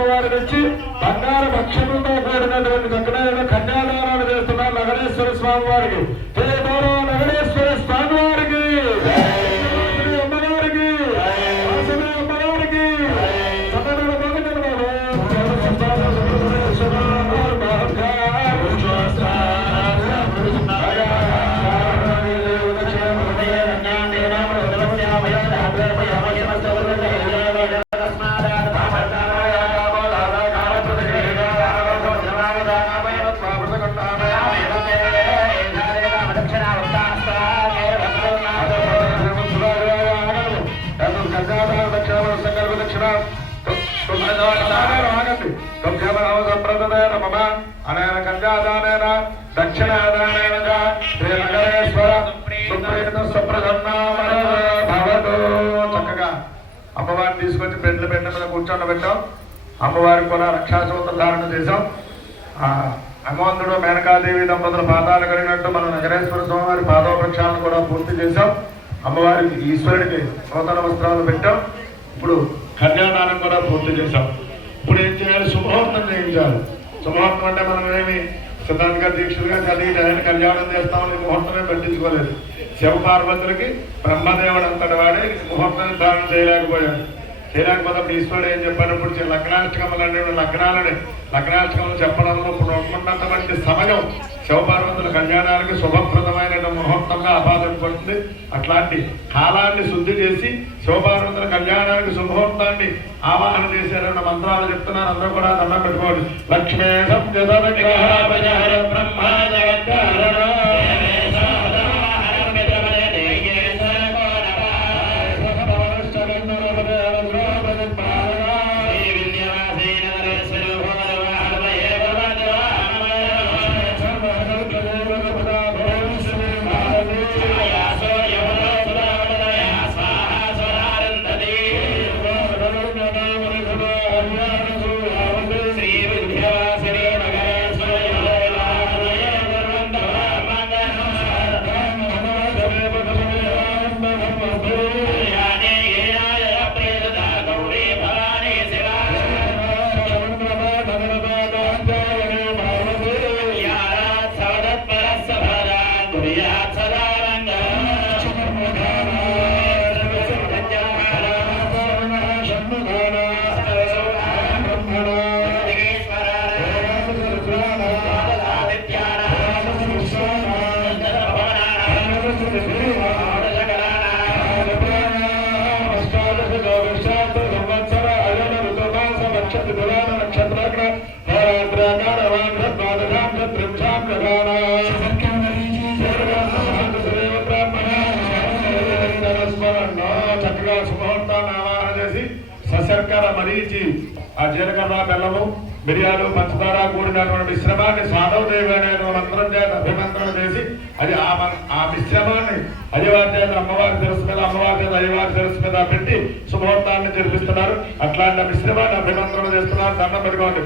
వారి నుంచి బంగారు భక్ష్యములతో కూడినటువంటి వెంకటేశ్వర కన్యాదానాలు చేస్తున్నారు నగరేశ్వర స్వామి వారికి. నగరేశ్వర స్వామి వారికి అమ్మవారికి అమ్మవారికి చక్కగా అమ్మవారిని తీసుకొచ్చి పెండ్ల పెండ మీద కూర్చోబెట్టాం. అమ్మవారికి కూడా రక్షాసూత్ర ధారణ చేశాం. హనుమంతుడు మేనకాదేవి దంపతుల పాదాలు కలిగినట్టు మనం నగరేశ్వర స్వామి వారి పాదవ ప్రక్షాళన కూడా పూర్తి చేశాం. అమ్మవారికి ఈశ్వరుడికి నూతన వస్త్రాలు పెట్టాం. ఇప్పుడు కన్యాదానం కూడా పూర్తి చేశాం. ఇప్పుడు ఏం చేయాలి? శుభముహూర్తం చేయించాలి. శుభముహూర్తం అంటే మనం ఏమి సిద్ధాంతగా దీక్షలుగా చదివి ఆయన కళ్యాణం చేస్తామని ముహూర్తమే పట్టించుకోలేదు. శివపార్వతులకి బ్రహ్మదేవుడు అంతటి వాడే ముహూర్తం నిర్ధారణ చేయలేకపోయాడు. చేయలేకపోతే ఈశ్వరుడు ఏం చెప్పినప్పుడు లగ్నాష్టకములు అంటే లగ్నాష్టకములు చెప్పడంలో ఇప్పుడు ఉన్నటువంటి సమయం శివపార్వతుల కళ్యాణానికి శుభప్రదమైన ముహూర్తంగా ఆపాదింపబడుతుంది. అట్లాంటి కాలాన్ని శుద్ధి చేసి శివపార్వతుల కళ్యాణానికి శుభముహూర్తాన్ని ఆవాహన చేశారన్న మంత్రాలు చెప్తున్నారు. అందరూ కూడా దండం పెట్టుకోండి. లక్ష్మీ చక్కగా శుభముహూర్తాన్ని ఆవాహన చేసి సశర్కర మరీచి ఆ జీలకర్ర బెల్లము మిరియాలు పంచదార కూడినటువంటి మిశ్రమాన్ని సాధవదేవి అనే మంత్రం చేత అభిమంత్రణ చేసి అది ఆ మిశ్రమాన్ని అయ్యవారి చేత అమ్మవారి శిరస్సు మీద అమ్మవారి చేత అయ్యవారి శిరస్సు మీద పెట్టి శుభముహూర్తాన్ని జరిపిస్తున్నారు. అట్లాంటి మిశ్రమాన్ని అభిమంత్రణ చేస్తున్నారు. దండం పెట్టుకోండి.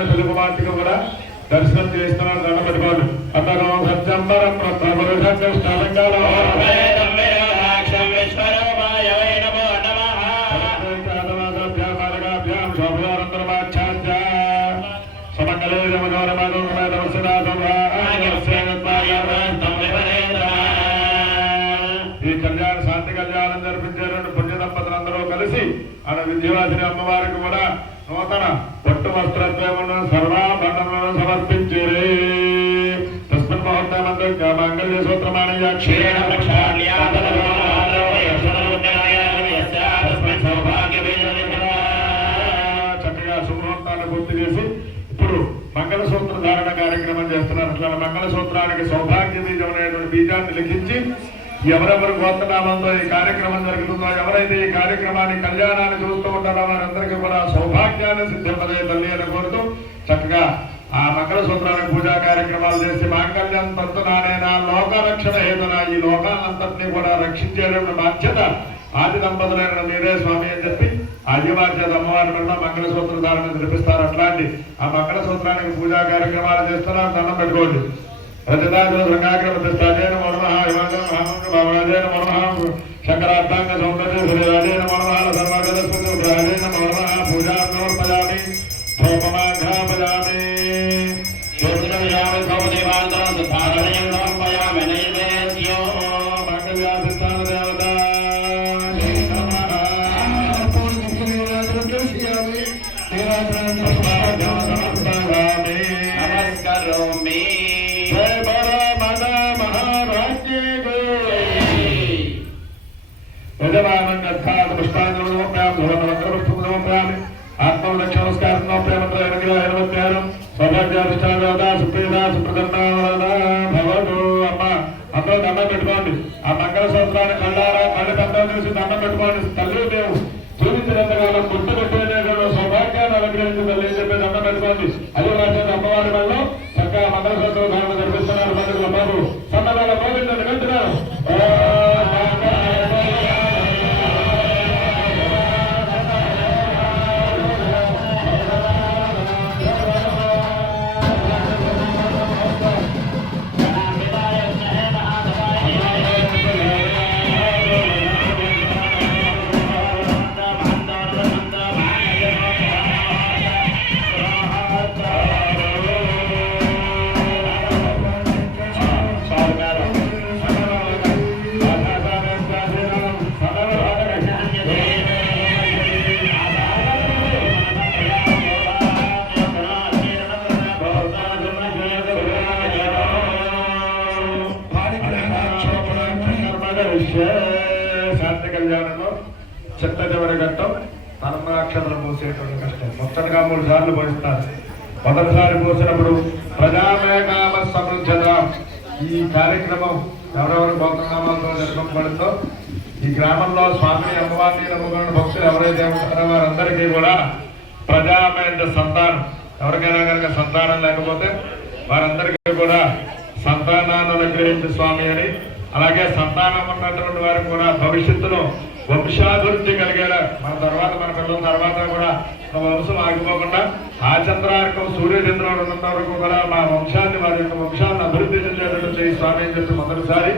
పెళ్లి కుమార్తెకు కూడా దర్శనం చేస్తున్నారు. దండం పెట్టుకోండి. అతను సత్యంబరం ఈ కళ్యాణ శాంతి కళ్యాణం జరిపించారు. పుణ్య దంపతులందరూ కలిసి ఆడ విద్యావాసిని అమ్మవారికి కూడా నూతన పట్టు వస్త్రత్వమును సర్వాభరణములను సమర్పించిరే. తస్మిన్ ముహూర్తమందు మాంగళ్య సూత్రమాణయ క్షీణ చక్కగా శుభముహూర్తాన్ని పూర్తి చేసి ఇప్పుడు మంగళసూత్ర ధారణ కార్యక్రమం చేస్తున్నారు. అట్లా మంగళసూత్రానికి సౌభాగ్య బీజం అనేటువంటి బీజాన్ని లిఖించి ఎవరెవరు గోత్రనామంతో ఈ కార్యక్రమం జరుగుతుందో, ఎవరైతే ఈ కార్యక్రమాన్ని కళ్యాణాన్ని చూస్తూ ఉంటారో వారందరికీ కూడా సౌభాగ్యాన్ని సిద్ధింపజే తల్లి అని కార్యక్రమాలు చేసి మాంగళ్యం తంతునానైనా లోకరక్షణ హేతున ఈ లోకాలంతటినీ కూడా రక్షించేటువంటి బాధ్యత ఆది దంపతులైన మీరే స్వామి అని చెప్పి అయ్యవారి చేత అమ్మవారి వల్ల మంగళసూత్ర ధారణ జరిపిస్తారు. అట్లాంటి ఆ మంగళసూత్రానికి పూజా కార్యక్రమాలు చేస్తున్నారు. దండం పెట్టుకోండి. రంగాగ్రమతిష్టాజైన మర్మహ హిమాచల మహామంత్రజైన మర్మహ శంకరార్థాంగ సౌందర్య శ్రీరాజైన మర్మహ సర్వగత స్మృతిరాజైన మర్మహ పూజా సమర్పయామి ధూపమాఘ్రాపయామి అందరూ దండం పెట్టుకోండి. ఆ మంగళ సూత్రాన్ని కళ్ళారా కళ్ళు పెద్దలు చూసి దండం పెట్టుకోండి. తల్లి దేవు చూపించినంతకాలం గుర్తు పెట్టేదే సౌభాగ్యాన్ని అనుగ్రహించి తల్లి చెప్పి దండం పెట్టుకోండి. అదే రాజ్యం అమ్మవారి వల్ల చక్కగా మంగళ సూత్రం ధారణ జరిపిస్తున్నారు. పండుగ బాబు సన్నవాళ్ళ గోవిందని వెళ్తున్నారు. శాంతి కళ్యాణంలో చెట్ల చివరి ఘట్టం ధర్మాక్షతలు పోసేటువంటి కష్టం. మొత్తగా 3 సార్లు పోయిస్తారు. మొదటిసారి పోసినప్పుడు ప్రజామేకామ సమృద్ధత ఈ కార్యక్రమం ఎవరెవరు భౌతనామాలతో జరపబడుతుందో ఈ గ్రామంలో స్వామిని అమ్మవారిని నమ్ముకున్న భక్తులు ఎవరైతే ఉంటారో వారందరికీ కూడా ప్రజామేంట సంతానం ఎవరికైనా కనుక సంతానం లేకపోతే వారందరికీ కూడా సంతానాన్ని అనుగ్రహించే స్వామి అని, అలాగే సంతానం ఉన్నటువంటి వారికి కూడా భవిష్యత్తులో వంశాభివృద్ధి కలిగేలా మన పిల్లల తర్వాత కూడా మన వంశం ఆగిపోకుండా ఆచంద్రార్కం సూర్యచంద్రుడు ఉన్నంత వరకు కూడా మా వంశాన్ని వారి యొక్క వంశాన్ని అభివృద్ధి చెందేటట్టు చేయి స్వామి అని చెప్పి మొదటిసారి.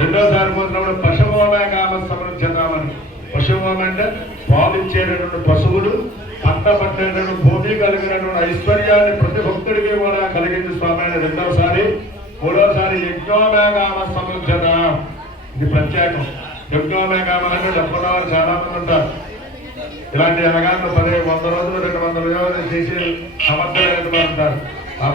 రెండోసారి పోతున్నప్పుడు పశువోమేకామ సమృద్ధిద్దామని. పశువోమ అంటే పాలు ఇచ్చేటటువంటి పశువులు, పంట పట్టేటటువంటి భూమి కలిగినటువంటి ఐశ్వర్యాన్ని ప్రతి భక్తుడికి కూడా కలిగింది స్వామి అని రెండోసారి. మూడోసారి యజ్ఞోమేకామ సమృద్ధత ఇది ప్రత్యేకం. యజ్ఞోమేకామ అంటే చెప్పడం చాలా మంది ఉంటారు. ఇలాంటి అనగానే 100 రోజులు 200 రోజులు చేసి సమర్థులు ఉంటారు.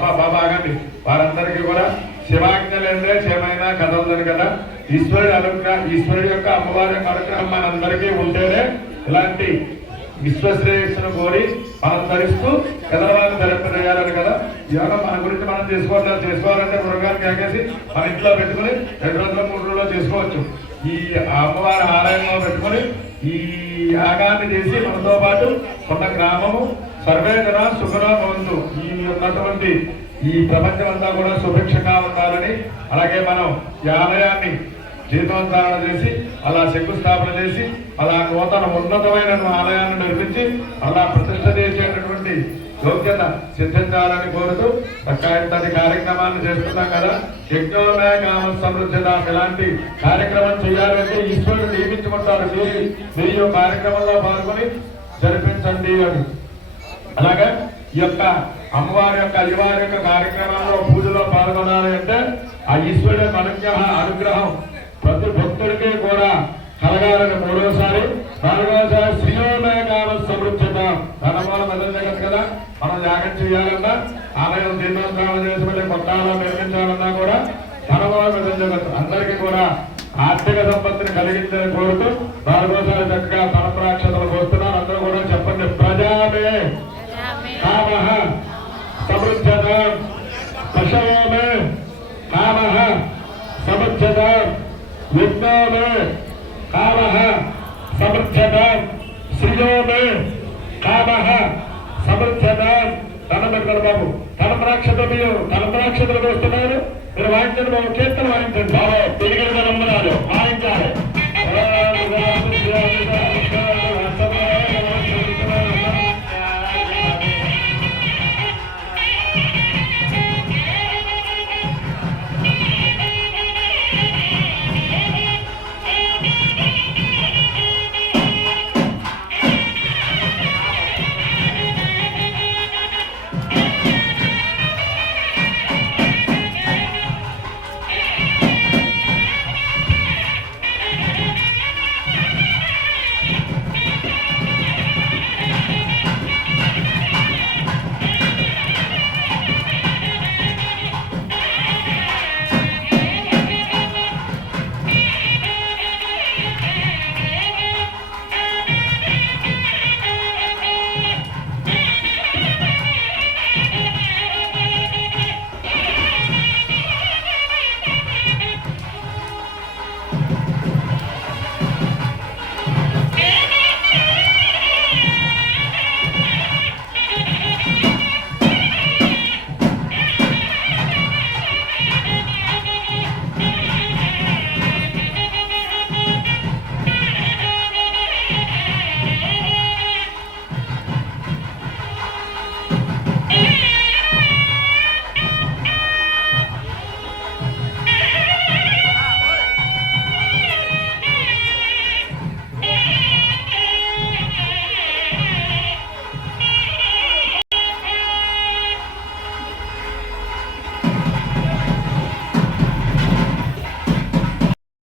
బాబా ఆగండి. వారందరికీ కూడా శివాజ్ఞలంటే క్షేమైనా కదలదు కదా. ఈశ్వరుడి యొక్క అమ్మవారి యొక్క అనుగ్రహం మనందరికీ ఉంటేనే ఇలాంటి విశ్వశ్రేయస్సును కోరి మనం ధరిస్తూ ఎదరవాళ్ళు ధరింపజేయాలని కదా. ఇవాళ మన గురించి మనం చేసుకోవాలంటే మురుగాన్ని కాకేసి మన ఇంట్లో పెట్టుకుని 2 రోజుల 3 రోజుల్లో చేసుకోవచ్చు. ఈ అమ్మవారి ఆలయంలో పెట్టుకుని ఈ యాగాన్ని చేసి మనతో పాటు ఉన్న గ్రామము సర్వేజన సుఖరా భవంతు ఈ ఉన్నటువంటి ఈ ప్రపంచం అంతా కూడా సుభిక్షంగా ఉండాలని, అలాగే మనం ఈ ఆలయాన్ని జీర్ణోద్ధారణ చేసి అలా శంకుస్థాపన చేసి అలా నూతన ఉన్నతమైన ఆలయాన్ని నిర్మించి అలా ప్రతిష్ట చేసేటటువంటి యోగ్యత సిద్ధించాలని కోరుతూ ఇంతటి కార్యక్రమాన్ని చేస్తున్నాం కదా. యజ్ఞోమేకామ సమృద్ధిత ఇలాంటి కార్యక్రమం చేయాలంటే ఈశ్వరుడు నియమించుకుంటారు. మీరు కార్యక్రమంలో పాల్గొని జరిపించండి అని. అలాగే ఈ యొక్క అమ్మవారి యొక్క అయ్యవారి యొక్క కార్యక్రమాల్లో పూజలో పాల్గొనాలి అంటే ఆ ఈశ్వరుడు యొక్క అనుగ్రహం ప్రతి భక్తుడికి కూడా కలగాలని. మూడోసారి 4వసారి శ్రీయోమేకామ సమృద్ధిత ధనమాల మొదలు జగత్ కదా. మనం యాగం చేయాలన్నా ఆలయం జీర్ణోద్ధారణ చేసి కొత్త ఆలయం నిర్మించాలన్నా కూడా ధనమాల మొదలు జగత్ అందరికీ కూడా ఆర్థిక సంపత్తిని కలిగించాలని కోరుతూ 4వసారి చక్కగా ధనప్రాక్షతలు పోస్తున్నారు. అందరూ కూడా చెప్పండి. ప్రజామే కామ సమృద్ధత పశవోమే కామ సమృద్ధత యజ్ఞోమే కామ సమృద్ధత శ్రియోమే కామ సమృద్ధత ధనం బాబు తలపరాక్షతలు వస్తున్నారు. మీరు వాయించండి బాబు, కీర్తన వాయించండి బాబు. తిరిగి నమ్మరాలు